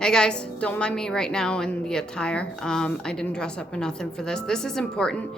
Hey guys, don't mind me right now in the attire. I didn't dress up or nothing for this. This is important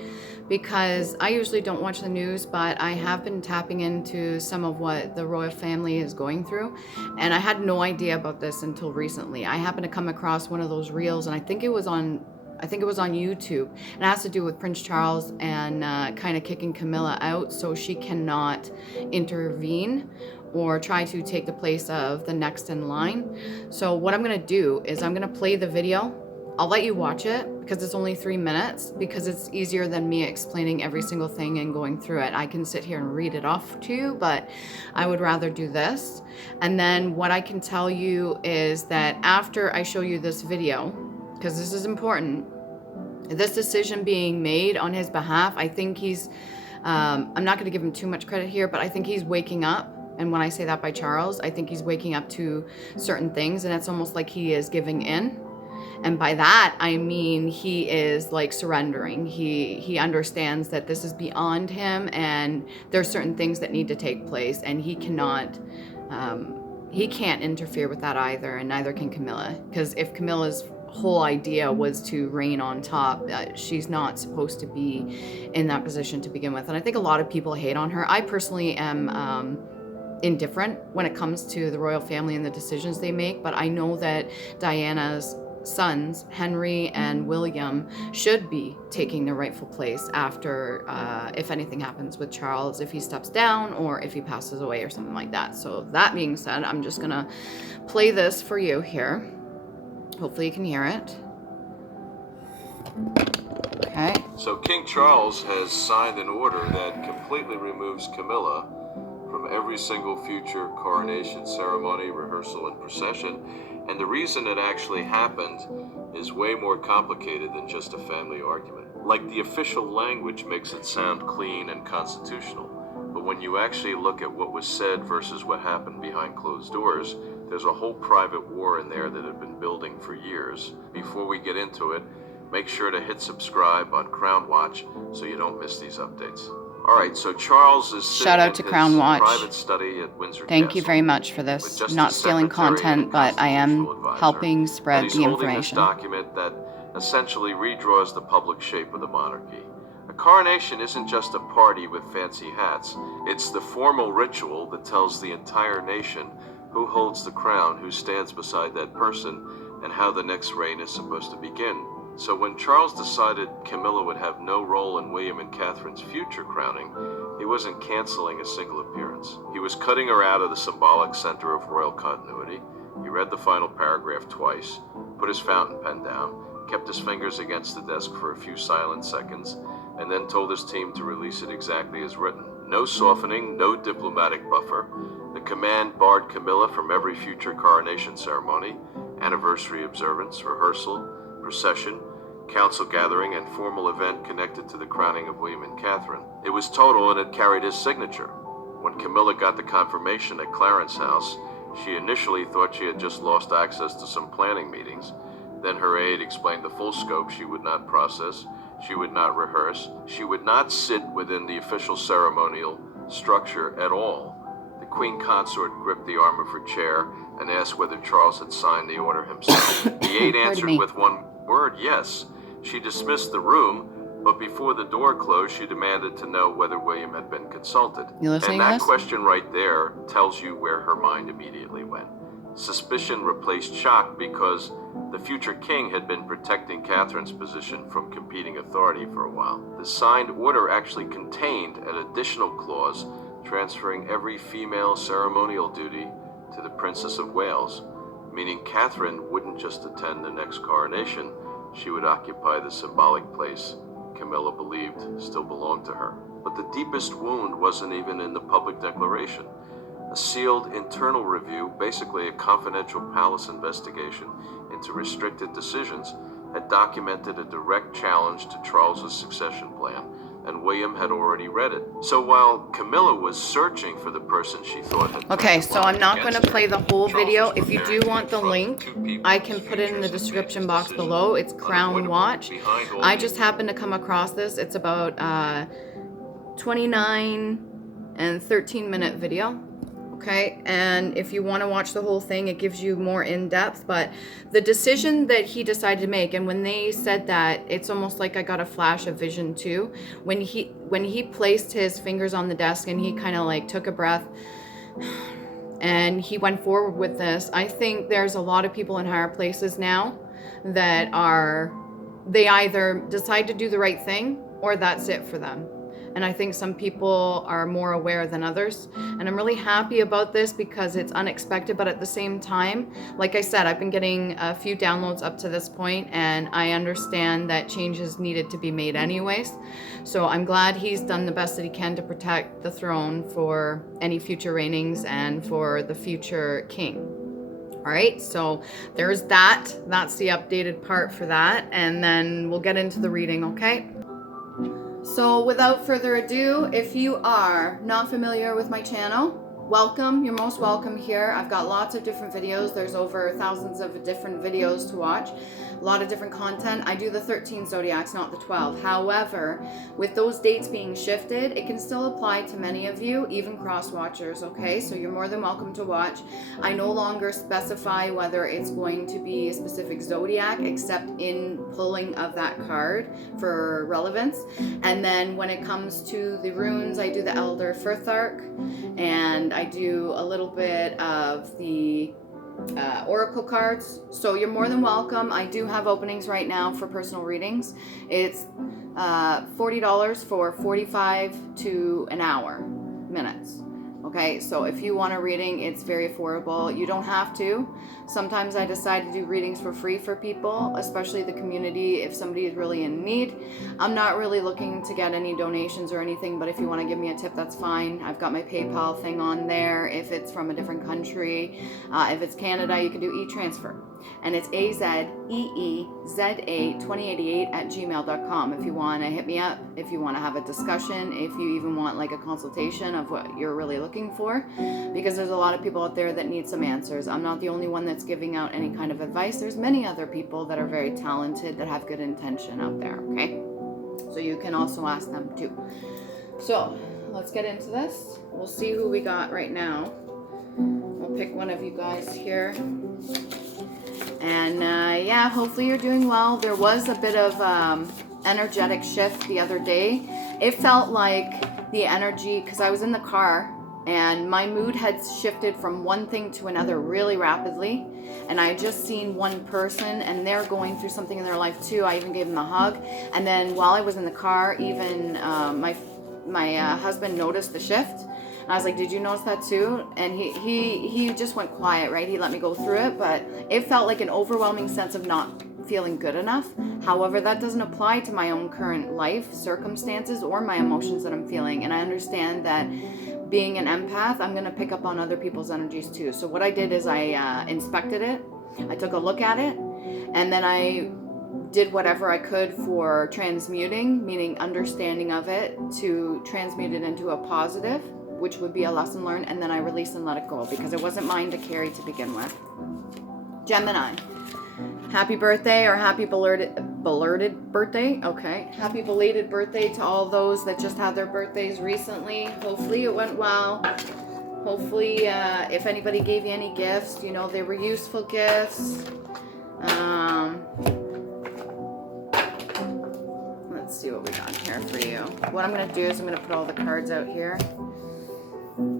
because I usually don't watch the news, but I have been tapping into some of what the royal family is going through, and I had no idea about this until recently. I happened to come across one of those reels, and I think it was on YouTube, and it has to do with Prince Charles and kind of kicking Camilla out so she cannot intervene or try to take the place of the next in line. So what I'm gonna do is I'm gonna play the video. I'll let you watch it because it's only 3 minutes, because it's easier than me explaining every single thing and going through it. I can sit here and read it off to you, but I would rather do this. And then what I can tell you is that after I show you this video, because this is important, this decision being made on his behalf, I think he's, I'm not gonna give him too much credit here, but I think he's waking up. And when I say that by Charles, I think he's waking up to certain things, and it's almost like he is giving in. And by that, I mean he is like surrendering. He understands that this is beyond him, and there's certain things that need to take place, and he cannot, he can't interfere with that either, and neither can Camilla. Because if Camilla's whole idea was to reign on top, she's not supposed to be in that position to begin with. And I think a lot of people hate on her. I personally am indifferent when it comes to the royal family and the decisions they make, but I know that Diana's sons, Henry and William, should be taking their rightful place after, if anything happens with Charles, if he steps down or if he passes away or something like that. So that being said, I'm just gonna play this for you here. Hopefully you can hear it. Okay. So King Charles has signed an order that completely removes Camilla from every single future coronation ceremony, rehearsal, and procession. And the reason it actually happened is way more complicated than just a family argument. Like, the official language makes it sound clean and constitutional, but when you actually look at what was said versus what happened behind closed doors, there's a whole private war in there that had been building for years. Before we get into it, make sure to hit subscribe on Crown Watch so you don't miss these updates. All right, so Charles is shout out to Crown Watch. Private study at Windsor Thank you very much for this. Not stealing content, but I am helping spread the information. Holding this document that essentially redraws the public shape of the monarchy. A coronation isn't just a party with fancy hats. It's the formal ritual that tells the entire nation who holds the crown, who stands beside that person, and how the next reign is supposed to begin. So when Charles decided Camilla would have no role in William and Catherine's future crowning, he wasn't canceling a single appearance. He was cutting her out of the symbolic center of royal continuity. He read the final paragraph twice, put his fountain pen down, kept his fingers against the desk for a few silent seconds, and then told his team to release it exactly as written. No softening, no diplomatic buffer. The command barred Camilla from every future coronation ceremony, anniversary observance, rehearsal, procession, council gathering, and formal event connected to the crowning of William and Catherine. It was total, and it carried his signature. When Camilla got the confirmation at Clarence House, she initially thought she had just lost access to some planning meetings. Then her aide explained the full scope. She would not process, she would not rehearse, she would not sit within the official ceremonial structure at all. The Queen Consort gripped the arm of her chair and asked whether Charles had signed the order himself. The aide answered with one word, yes. She dismissed the room, but before the door closed, she demanded to know whether William had been consulted. And that question right there tells you where her mind immediately went. Suspicion replaced shock, because the future king had been protecting Catherine's position from competing authority for a while. The signed order actually contained an additional clause transferring every female ceremonial duty to the Princess of Wales, meaning Catherine wouldn't just attend the next coronation, she would occupy the symbolic place Camilla believed still belonged to her. But the deepest wound wasn't even in the public declaration. A sealed internal review, basically a confidential palace investigation into restricted decisions, had documented a direct challenge to Charles's succession plan, and William had already read it. So while Camilla was searching for the person she thought had... Okay, so I'm not going to play the whole video. If you do want the link, I can put it in the description box below. It's Crown Watch. I just happened to come across this. It's about 29 and 13-minute video. okay? And if you want to watch the whole thing, it gives you more in depth. But the decision that he decided to make, and when they said that, it's almost like I got a flash of vision too. When he placed his fingers on the desk and he kind of like took a breath and he went forward with this, I think there's a lot of people in higher places now that they either decide to do the right thing or that's it for them. And I think some people are more aware than others. And I'm really happy about this because it's unexpected, but at the same time, like I said, I've been getting a few downloads up to this point, and I understand that changes needed to be made anyways. So I'm glad he's done the best that he can to protect the throne for any future reignings and for the future king. All right, so there's that. That's the updated part for that. And then we'll get into the reading, okay? So without further ado, if you are not familiar with my channel, welcome. You're most welcome here. I've got lots of different videos. There's over thousands of different videos to watch. A lot of different content. I do the 13 zodiacs, not the 12. However, with those dates being shifted, it can still apply to many of you, even cross watchers, okay? So you're more than welcome to watch. I no longer specify whether it's going to be a specific zodiac, except in pulling of that card for relevance. And then when it comes to the runes, I do the Elder Firthark, and I do a little bit of the oracle cards. So you're more than welcome. I do have openings right now for personal readings. It's $40 for 45 to an hour minutes. Okay, so if you want a reading, it's very affordable. You don't have to. Sometimes I decide to do readings for free for people, especially the community, if somebody is really in need. I'm not really looking to get any donations or anything, but if you want to give me a tip, that's fine. I've got my PayPal thing on there. If it's from a different country, if it's Canada, you can do e-transfer. And it's azeeza2088@gmail.com if you want to hit me up, if you want to have a discussion, if you even want like a consultation of what you're really looking for, because there's a lot of people out there that need some answers. I'm not the only one that's giving out any kind of advice. There's many other people that are very talented that have good intention out there, okay? So you can also ask them too. So let's get into this. We'll see who we got right now. I'll pick one of you guys here. And yeah, hopefully you're doing well. There was a bit of energetic shift the other day. It felt like the energy, because I was in the car and my mood had shifted from one thing to another really rapidly. And I had just seen one person and they're going through something in their life too. I even gave them a hug. And then while I was in the car, even my husband noticed the shift. I was like, did you notice that too? And he just went quiet, right? He let me go through it, but it felt like an overwhelming sense of not feeling good enough. However, that doesn't apply to my own current life circumstances or my emotions that I'm feeling. And I understand that being an empath, I'm going to pick up on other people's energies too. So what I did is I inspected it. I took a look at it, and then I did whatever I could for transmuting, meaning understanding of it, to transmute it into a positive, which would be a lesson learned, and then I released and let it go because it wasn't mine to carry to begin with. Gemini, happy birthday, or happy belated birthday. Okay, happy belated birthday to all those that just had their birthdays recently. Hopefully it went well. Hopefully if anybody gave you any gifts, you know, they were useful gifts. Let's see what we got here for you. What I'm going to do is I'm going to put all the cards out here.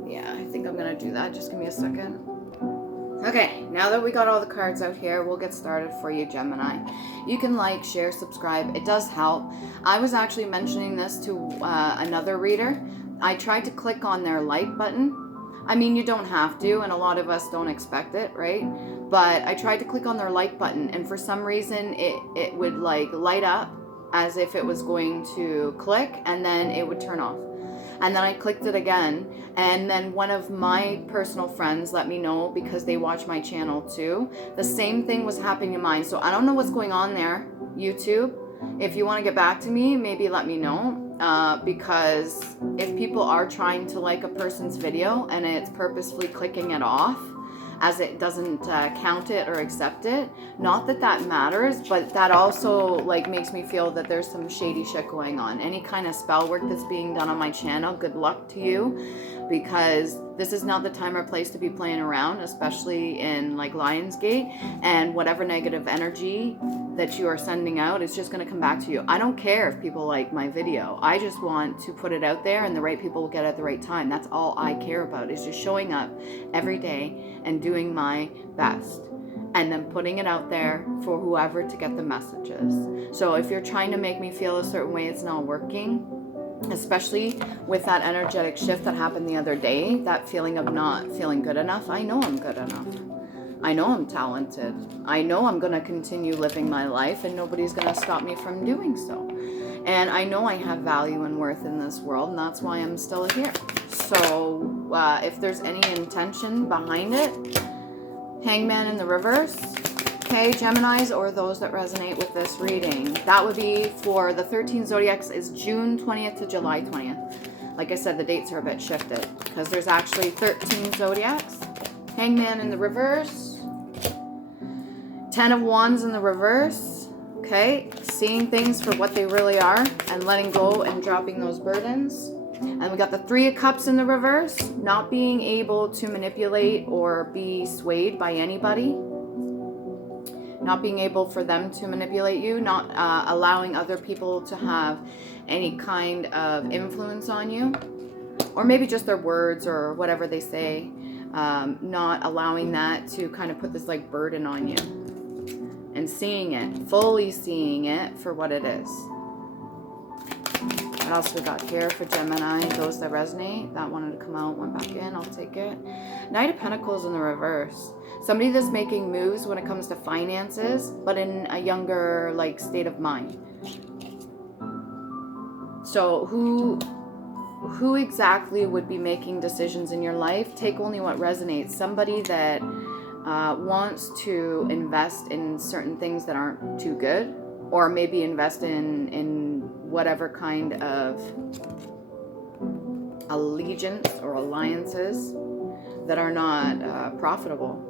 Yeah, I think I'm going to do that. Just give me a second. Okay, now that we got all the cards out here, we'll get started for you, Gemini. You can like, share, subscribe. It does help. I was actually mentioning this to another reader. I tried to click on their like button. I mean, you don't have to, and a lot of us don't expect it, right? But I tried to click on their like button, and for some reason, it would like light up as if it was going to click, and then it would turn off. And then I clicked it again, and then one of my personal friends let me know, because they watch my channel too. The same thing was happening in mine. So I don't know what's going on there, YouTube. If you want to get back to me, maybe let me know. Because if people are trying to like a person's video and it's purposefully clicking it off, as it doesn't count it or accept it. Not that that matters, but that also like makes me feel that there's some shady shit going on. Any kind of spell work that's being done on my channel, good luck to you. because this is not the time or place to be playing around, especially in like Lionsgate, and whatever negative energy that you are sending out is just going to come back to you. I don't care if people like my video. I just want to put it out there and the right people will get it at the right time. That's all I care about, is just showing up every day and doing my best, and then putting it out there for whoever to get the messages. So if you're trying to make me feel a certain way, it's not working. Especially with that energetic shift that happened the other day, that feeling of not feeling good enough. I know I'm good enough. I know I'm talented. I know I'm going to continue living my life and nobody's going to stop me from doing so. And I know I have value and worth in this world, and that's why I'm still here. So if there's any intention behind it, Hangman in the reverse. Okay, Geminis, or those that resonate with this reading. That would be for the 13 zodiacs is June 20th to July 20th. Like I said, the dates are a bit shifted because there's actually 13 zodiacs. Hangman in the reverse. 10 of Wands in the reverse. Okay, seeing things for what they really are and letting go and dropping those burdens. And we got the 3 of Cups in the reverse. Not being able to manipulate or be swayed by anybody. Not being able for them to manipulate you, not allowing other people to have any kind of influence on you, or maybe just their words or whatever they say, not allowing that to kind of put this like burden on you, and seeing it, fully seeing it for what it is. What else we got here for Gemini? Those that resonate, that wanted to come out, went back in, I'll take it. Knight of Pentacles in the reverse. Somebody that's making moves when it comes to finances, but in a younger like state of mind. So who exactly would be making decisions in your life? Take only what resonates. Somebody that wants to invest in certain things that aren't too good, or maybe invest in whatever kind of allegiance or alliances that are not profitable.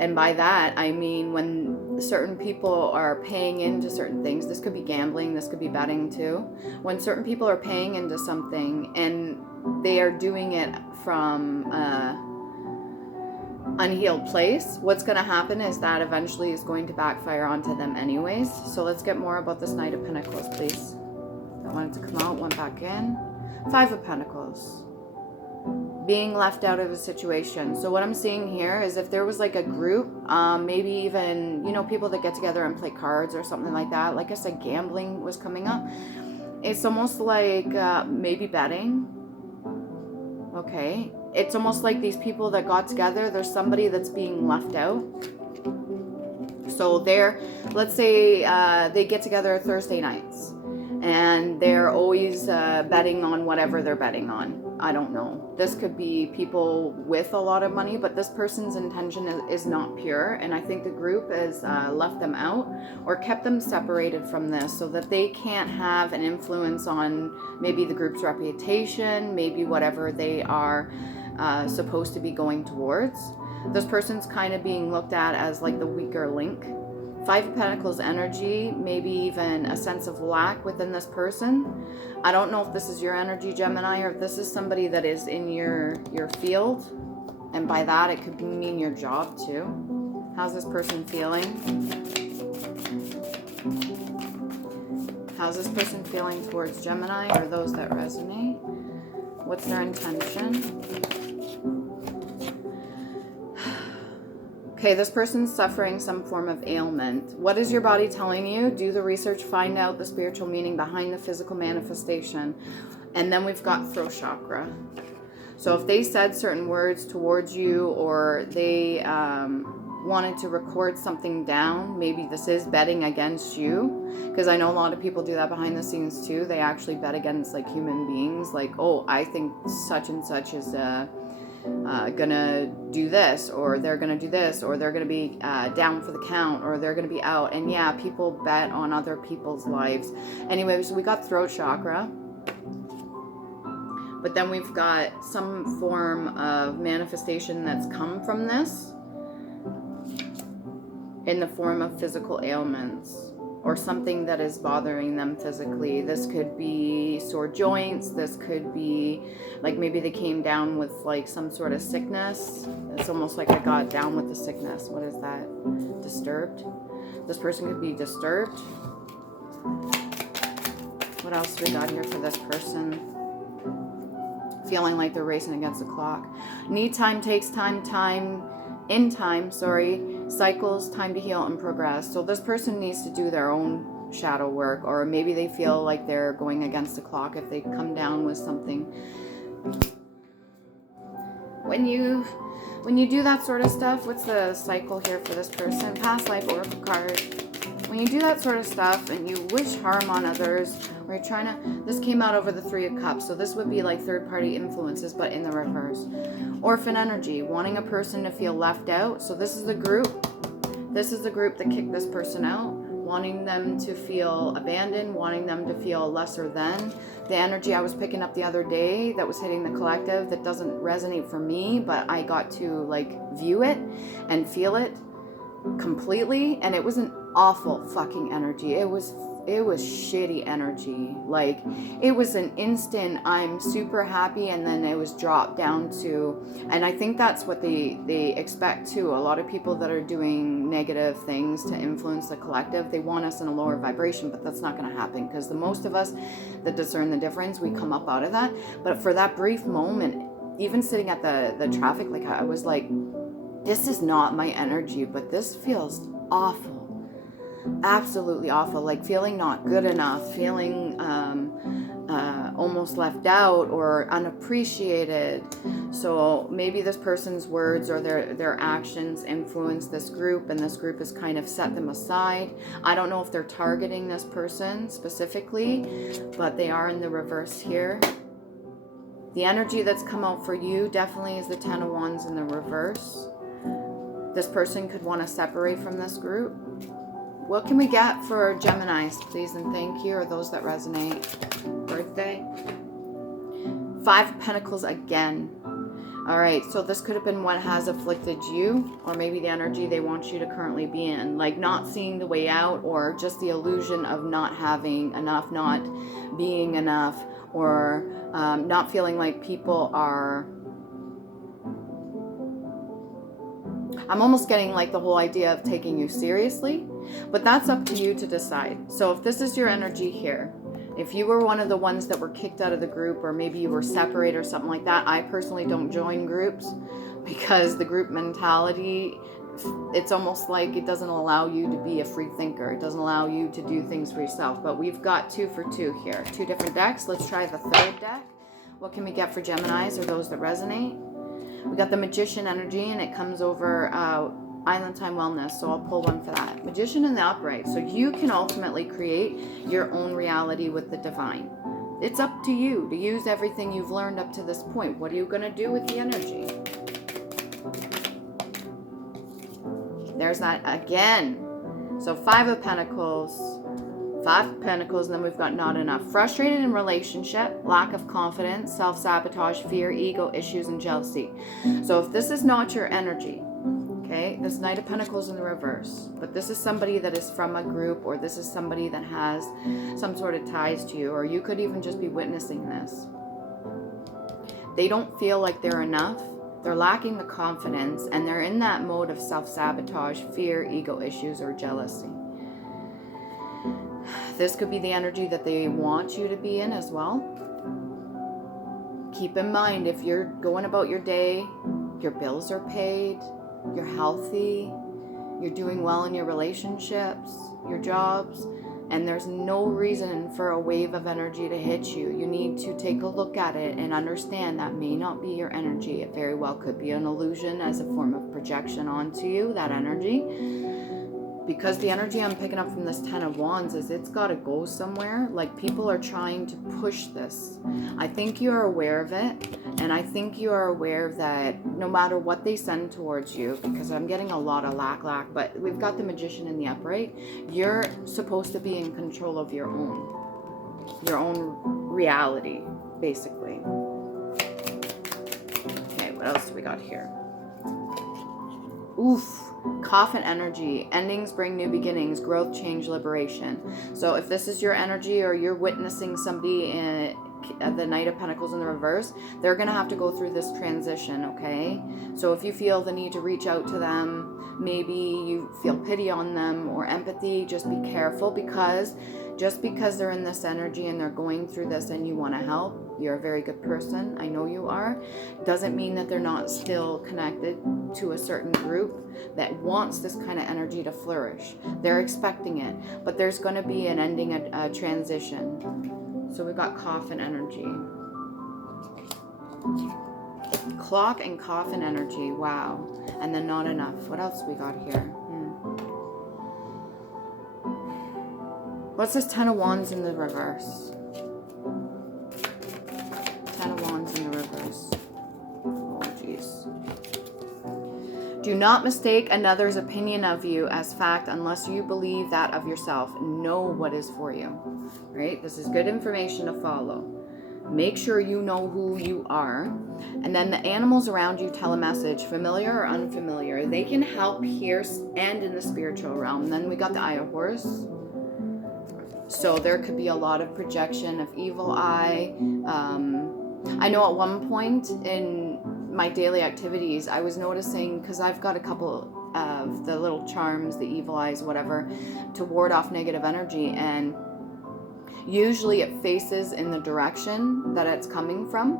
And by that, I mean when certain people are paying into certain things, this could be gambling, this could be betting too. When certain people are paying into something and they are doing it from unhealed place, what's going to happen is that eventually is going to backfire onto them anyways. So let's get more about this Knight of Pentacles, please. I wanted to come out, went back in. 5 of Pentacles. Being left out of a situation. So what I'm seeing here is if there was like a group, maybe even, you know, people that get together and play cards or something like that. Like I said, gambling was coming up. It's almost like maybe betting. Okay. It's almost like these people that got together, there's somebody that's being left out. So let's say they get together Thursday nights and they're always betting on whatever they're betting on. I don't know. This could be people with a lot of money, but this person's intention is not pure. And I think the group has left them out or kept them separated from this so that they can't have an influence on maybe the group's reputation, maybe whatever they are supposed to be going towards. This person's kind of being looked at as like the weaker link. 5 of Pentacles energy, maybe even a sense of lack within this person. I don't know if this is your energy, Gemini, or if this is somebody that is in your field. And by that, it could mean your job too. How's this person feeling? How's this person feeling towards Gemini or those that resonate? What's their intention? Okay, this person's suffering some form of ailment. What is your body telling you? Do the research, find out the spiritual meaning behind the physical manifestation. And then we've got throat chakra. So if they said certain words towards you, or they wanted to record something down, maybe this is betting against you, because I know a lot of people do that behind the scenes too. They actually bet against like human beings, like, oh, I think such and such is gonna do this, or they're gonna do this, or they're gonna be down for the count, or they're gonna be out. And yeah, people bet on other people's lives. Anyway, so we got throat chakra, but then we've got some form of manifestation that's come from this in the form of physical ailments. or something that is bothering them physically. This could be sore joints. This could be like maybe they came down with like some sort of sickness. It's almost like I got down with the sickness. What is that? Disturbed. This person could be disturbed. What else do we got here for this person? Feeling like they're racing against the clock. Need time, takes time, cycles, time to heal and progress. So this person needs to do their own shadow work, or maybe they feel like they're going against the clock if they come down with something. When you do that sort of stuff, what's the cycle here for this person? Past life oracle card. When you do that sort of stuff and you wish harm on others, or you're trying to, this came out over the 3 of Cups, so this would be like third-party influences, but in the reverse. Orphan energy, wanting a person to feel left out. So this is the group. This is the group that kicked this person out, wanting them to feel abandoned, wanting them to feel lesser than. The energy I was picking up the other day that was hitting the collective that doesn't resonate for me, but I got to like view it and feel it completely, and it was an awful fucking energy. It was shitty energy. Like, it was an instant I'm super happy, and then it was dropped down to, and I think that's what they expect too. A lot of people that are doing negative things to influence the collective, they want us in a lower vibration, but that's not going to happen, because the most of us that discern the difference, we come up out of that. But for that brief moment, even sitting at the traffic, like, I was like, this is not my energy, but this feels awful. Absolutely awful. Like feeling not good enough, feeling almost left out or unappreciated. So maybe this person's words or their actions influence this group, and this group has kind of set them aside. I don't know if they're targeting this person specifically, but they are in the reverse here. The energy that's come out for you definitely is the 10 of Wands in the reverse. This person could want to separate from this group. What can we get for Geminis, please and thank you, or those that resonate? Birthday. 5 of Pentacles again. All right, so this could have been what has afflicted you, or maybe the energy they want you to currently be in, like not seeing the way out, or just the illusion of not having enough, not being enough, or not feeling like people are... I'm almost getting like the whole idea of taking you seriously, but that's up to you to decide. So if this is your energy here, if you were one of the ones that were kicked out of the group, or maybe you were separated or something like that, I personally don't join groups because the group mentality, it's almost like it doesn't allow you to be a free thinker. It doesn't allow you to do things for yourself. But we've got 2 for 2 here. 2 different decks. Let's try the third deck. What can we get for Geminis or those that resonate? We got the Magician energy, and it comes over Island Time Wellness, so I'll pull one for that. Magician in the upright. So you can ultimately create your own reality with the divine. It's up to you to use everything you've learned up to this point. What are you going to do with the energy? There's that again. So 5 of Pentacles. 5 of Pentacles, and then we've got not enough. Frustrated in relationship, lack of confidence, self-sabotage, fear, ego issues, and jealousy. So if this is not your energy, okay, this Knight of Pentacles in the reverse, but this is somebody that is from a group, or this is somebody that has some sort of ties to you, or you could even just be witnessing this. They don't feel like they're enough. They're lacking the confidence, and they're in that mode of self-sabotage, fear, ego issues, or jealousy. This could be the energy that they want you to be in as well. Keep in mind, if you're going about your day, your bills are paid, you're healthy, you're doing well in your relationships, your jobs, and there's no reason for a wave of energy to hit you. You need to take a look at it and understand that may not be your energy. It very well could be an illusion as a form of projection onto you, that energy. Because the energy I'm picking up from this 10 of Wands is it's got to go somewhere. Like, people are trying to push this. I think you're aware of it. And I think you are aware that no matter what they send towards you, because I'm getting a lot of lack, but we've got the Magician in the upright. You're supposed to be in control of your own reality, basically. Okay, what else do we got here? Oof. Coffin energy. Endings bring new beginnings. Growth, change, liberation. So if this is your energy, or you're witnessing somebody in the Knight of Pentacles in the reverse, they're going to have to go through this transition, okay? So if you feel the need to reach out to them, maybe you feel pity on them or empathy, just be careful, because just because they're in this energy and they're going through this and you want to help, you're a very good person, I know you are, doesn't mean that they're not still connected to a certain group that wants this kind of energy to flourish. They're expecting it, but there's going to be an ending, a transition. So we've got coffin energy. Clock and coffin energy, wow. And then not enough. What else we got here? What's this 10 of Wands in the reverse? 10 of Wands in the reverse. Oh, jeez. Do not mistake another's opinion of you as fact unless you believe that of yourself. Know what is for you. Right? This is good information to follow. Make sure you know who you are. And then the animals around you tell a message, familiar or unfamiliar. They can help here and in the spiritual realm. Then we got the Eye of Horse. So there could be a lot of projection of evil eye. I know at one point in my daily activities, I was noticing, because I've got a couple of the little charms, the evil eyes, whatever, to ward off negative energy, and usually it faces in the direction that it's coming from,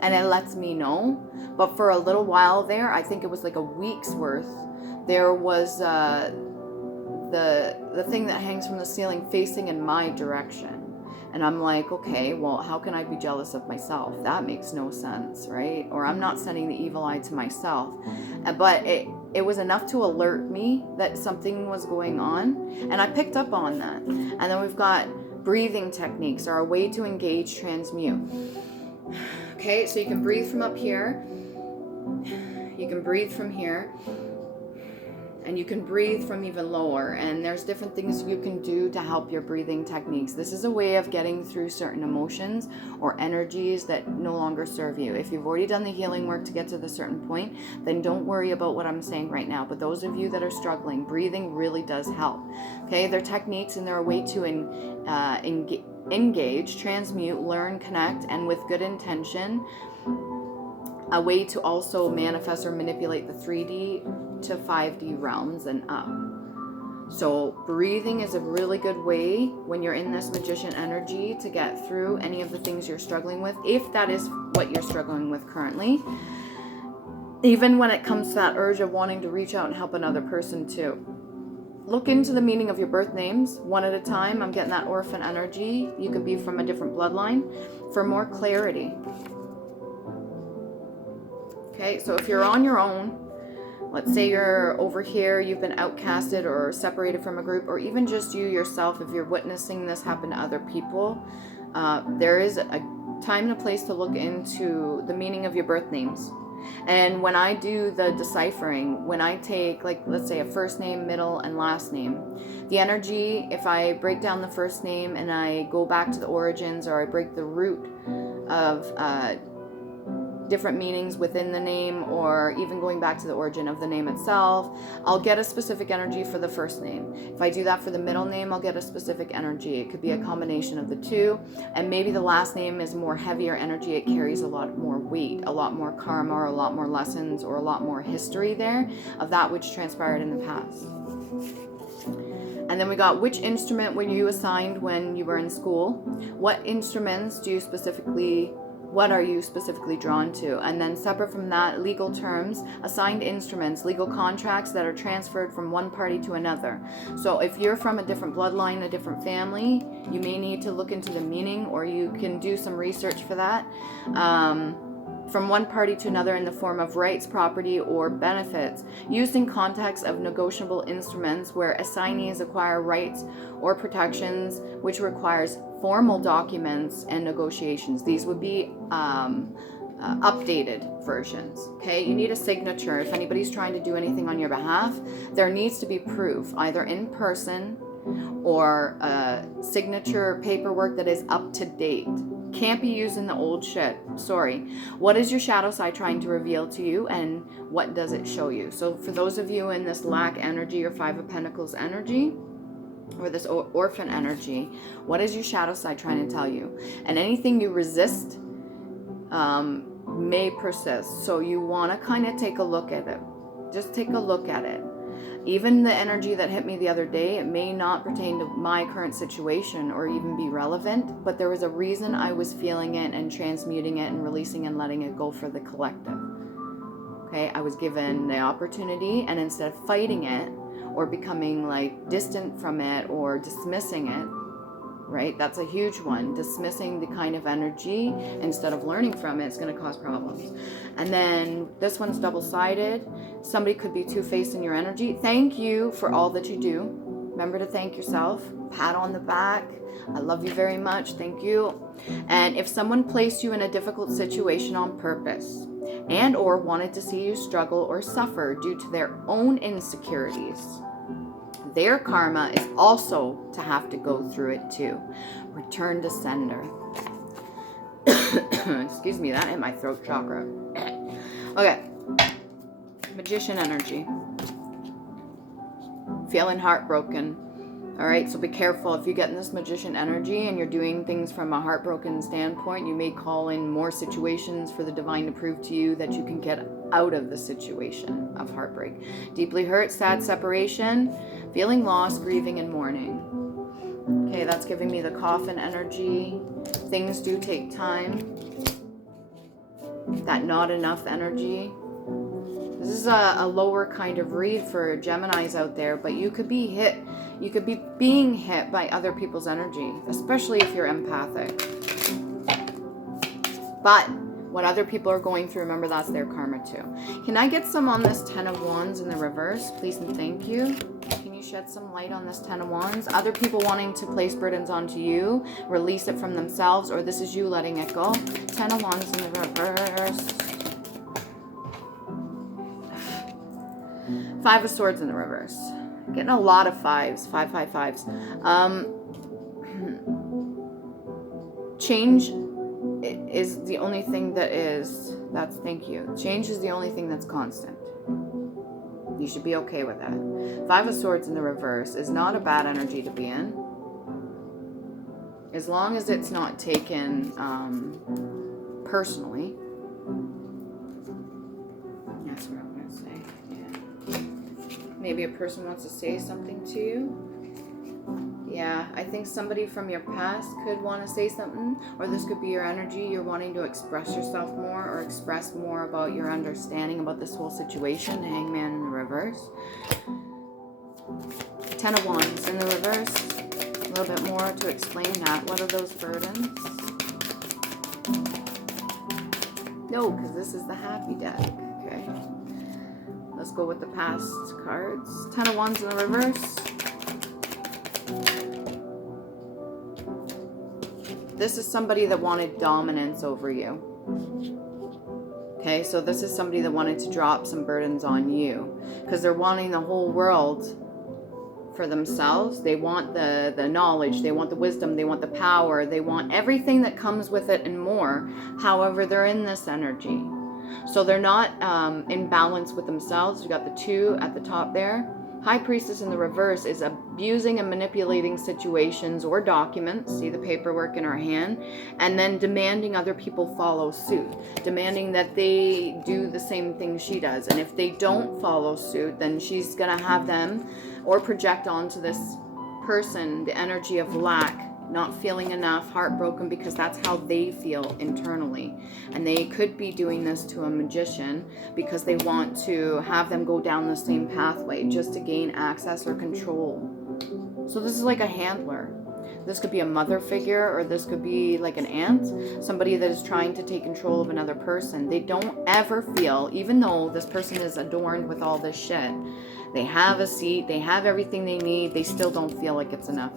and it lets me know. But for a little while there, I think it was like a week's worth, there was the thing that hangs from the ceiling facing in my direction. And I'm like, okay, well, how can I be jealous of myself? That makes no sense, right? Or I'm not sending the evil eye to myself. But it was enough to alert me that something was going on. And I picked up on that. And then we've got breathing techniques are a way to engage, transmute. Okay, so you can breathe from up here. You can breathe from here. And you can breathe from even lower, and there's different things you can do to help your breathing techniques. This is a way of getting through certain emotions or energies that no longer serve you. If you've already done the healing work to get to the certain point, then don't worry about what I'm saying right now. But those of you that are struggling, breathing really does help. Okay, they're techniques, and they're a way to engage, transmute, learn, connect, and with good intention, a way to also manifest or manipulate the 3D to 5D realms and up. So breathing is a really good way when you're in this magician energy to get through any of the things you're struggling with, if that is what you're struggling with currently. Even when it comes to that urge of wanting to reach out and help another person too. Look into the meaning of your birth names one at a time. I'm getting that orphan energy. You could be from a different bloodline for more clarity. Okay, so if you're on your own, let's say you're over here, you've been outcasted or separated from a group, or even just you yourself, if you're witnessing this happen to other people, there is a time and a place to look into the meaning of your birth names. And when I do the deciphering, when I take, like, let's say a first name, middle, and last name, the energy, if I break down the first name and I go back to the origins, or I break the root of different meanings within the name, or even going back to the origin of the name itself, I'll get a specific energy for the first name. If I do that for the middle name, I'll get a specific energy. It could be a combination of the two, and maybe the last name is more heavier energy. It carries a lot more weight, a lot more karma, or a lot more lessons, or a lot more history there of that which transpired in the past. And then we got, which instrument were you assigned when you were in school? What instruments do you specifically what are you specifically drawn to? And then separate from that, legal terms, assigned instruments, legal contracts that are transferred from one party to another. So if you're from a different bloodline, a different family, you may need to look into the meaning, or you can do some research for that. From one party to another in the form of rights, property, or benefits, used in context of negotiable instruments where assignees acquire rights or protections, which requires formal documents and negotiations. These would be updated versions. Okay, you need a signature. If anybody's trying to do anything on your behalf, there needs to be proof, either in person or signature paperwork that is up to date. Can't be using the old shit. Sorry. What is your shadow side trying to reveal to you, and what does it show you? So for those of you in this lack energy or Five of Pentacles energy, or this orphan energy, what is your shadow side trying to tell you? And anything you resist may persist. So you want to kind of take a look at it. Just take a look at it. Even the energy that hit me the other day, it may not pertain to my current situation or even be relevant, but there was a reason I was feeling it and transmuting it and releasing and letting it go for the collective. Okay, I was given the opportunity, and instead of fighting it or becoming like distant from it or dismissing it, right? That's a huge one. Dismissing the kind of energy instead of learning from it is going to cause problems. And then this one's double-sided. Somebody could be two-faced in your energy. Thank you for all that you do. Remember to thank yourself. Pat on the back. I love you very much. Thank you. And if someone placed you in a difficult situation on purpose and or wanted to see you struggle or suffer due to their own insecurities, their karma is also to have to go through it too. Return to sender. Excuse me, that hit my throat chakra. Okay. Magician energy. Feeling heartbroken. All right, so be careful if you get in this magician energy and you're doing things from a heartbroken standpoint. You may call in more situations for the divine to prove to you that you can get out of the situation of heartbreak. Deeply hurt, sad separation, feeling lost, grieving, and mourning. Okay, that's giving me the coffin energy. Things do take time. That not enough energy. This is a lower kind of read for Geminis out there, but you could be hit. You could be being hit by other people's energy, especially if you're empathic. But what other people are going through, remember that's their karma too. Can I get some on this Ten of Wands in the reverse, please and thank you? Can you shed some light on this Ten of Wands? Other people wanting to place burdens onto you, release it from themselves, or this is you letting it go. Ten of Wands in the reverse. Five of Swords in the reverse. Getting a lot of fives. Fives. Change is the only thing that is, thank you. Change is the only thing that's constant. You should be okay with that. Five of Swords in the reverse is not a bad energy to be in. As long as it's not taken personally. That's what I'm going to say. Maybe a person wants to say something to you. Yeah, I think somebody from your past could want to say something, or this could be your energy. You're wanting to express yourself more or express more about your understanding about this whole situation. Hangman in the reverse. Ten of Wands in the reverse. A little bit more to explain that. What are those burdens? No, because this is the happy deck. Okay. Let's go with the past cards. Ten of Wands in the reverse. This is somebody that wanted dominance over you. Okay, so this is somebody that wanted to drop some burdens on you because they're wanting the whole world for themselves. They want the knowledge, they want the wisdom, they want the power, they want everything that comes with it and more. However, they're in this energy. So they're not in balance with themselves. You got the two at the top there. High Priestess in the reverse is abusing and manipulating situations or documents. See the paperwork in her hand. And then demanding other people follow suit. Demanding that they do the same thing she does. And if they don't follow suit, then she's going to have them or project onto this person the energy of lack, not feeling enough, heartbroken, because that's how they feel internally. And they could be doing this to a magician because they want to have them go down the same pathway just to gain access or control. So this is like a handler. This could be a mother figure, or this could be like an aunt, somebody that is trying to take control of another person. They don't ever feel, even though this person is adorned with all this shit, they have a seat, they have everything they need, they still don't feel like it's enough.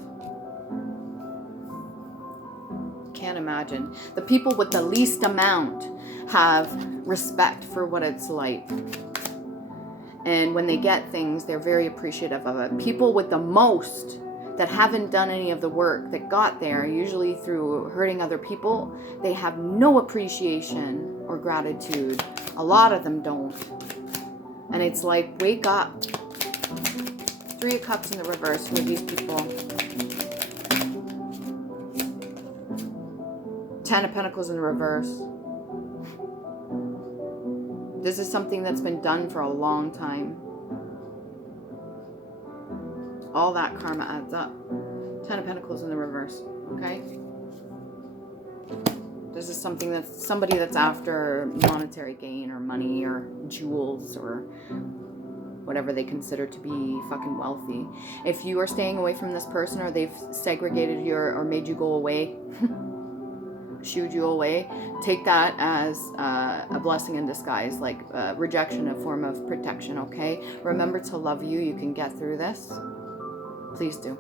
Can't imagine. The people with the least amount have respect for what it's like. And when they get things, they're very appreciative of it. People with the most, that haven't done any of the work that got there, usually through hurting other people, they have no appreciation or gratitude. A lot of them don't. And it's like, wake up. Three of Cups in the reverse. Who are these people? Ten of Pentacles in the reverse. This is something that's been done for a long time. All that karma adds up. Ten of Pentacles in the reverse. Okay? This is something that's somebody that's after monetary gain or money or jewels or whatever they consider to be fucking wealthy. If you are staying away from this person, or they've segregated you or made you go away, shooed you away, take that as a blessing in disguise, like rejection, a form of protection, okay? Remember to love you. You can get through this. Please do.